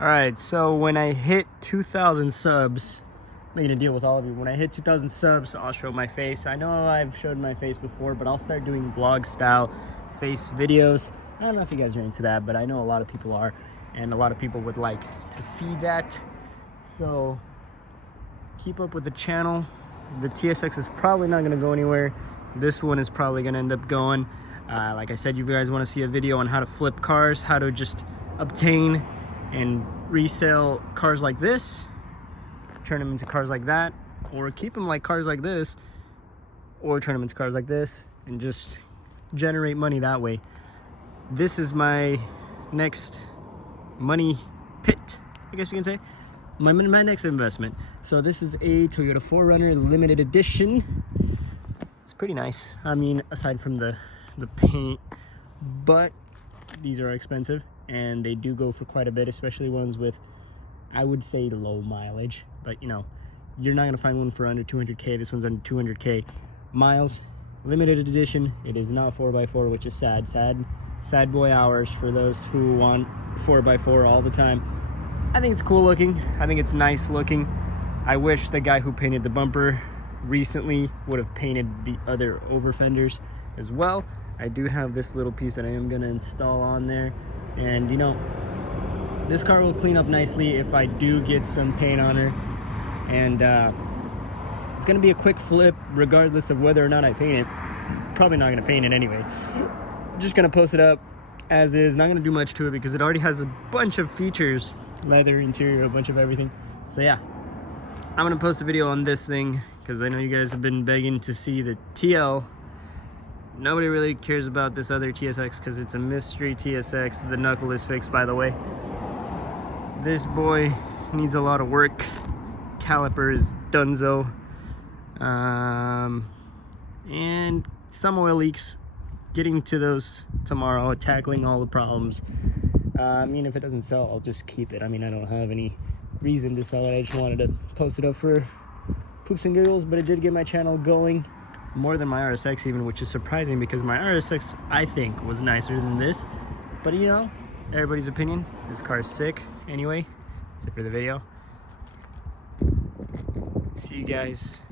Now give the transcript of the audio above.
Alright, so when I hit 2,000 subs, I'm making a deal with all of you. When I hit 2,000 subs, I'll show my face. I know I've showed my face before, but I'll start doing vlog style face videos. I don't know if you guys are into that, but I know a lot of people are, and a lot of people would like to see that. So keep up with the channel. The TSX is probably not going to go anywhere. This one is probably going to end up going. Like I said, you guys want to see a video on how to flip cars, how to just obtain and resell cars like this, turn them into cars like that, or keep them like cars like this, or turn them into cars like this, and just generate money that way. This is my next money pit, I guess you can say. My next investment. So this is a Toyota 4Runner limited edition. It's pretty nice. I mean, aside from the paint, but these are expensive and they do go for quite a bit, especially ones with, I would say, low mileage. But you know, you're not gonna find one for under 200K. This one's under 200K miles. Limited edition. It is not 4x4, which is sad boy hours for those who want 4x4 all the time. I think it's cool looking. I think it's nice looking. I wish the guy who painted the bumper recently would have painted the other over fenders as well. I do have this little piece that I am gonna install on there, and you know, this car will clean up nicely if I do get some paint on her, and it's gonna be a quick flip regardless of whether or not I paint it. Probably not gonna paint it anyway. Just gonna post it up as is. Not gonna do much to it because it already has a bunch of features, leather interior, a bunch of everything. So yeah, I'm gonna post a video on this thing because I know you guys have been begging to see the TL. Nobody really cares about this other TSX because it's a mystery TSX. The knuckle is fixed, by the way. This boy needs a lot of work. Caliper is dunzo. And some oil leaks. Getting to those tomorrow, tackling all the problems. I mean, if it doesn't sell, I'll just keep it. I mean, I don't have any reason to sell it. I just wanted to post it up for poops and giggles, but it did get my channel going more than my RSX even, which is surprising because my RSX, I think, was nicer than this. But you know, everybody's opinion. This car's sick. Anyway, that's it for the video. See you guys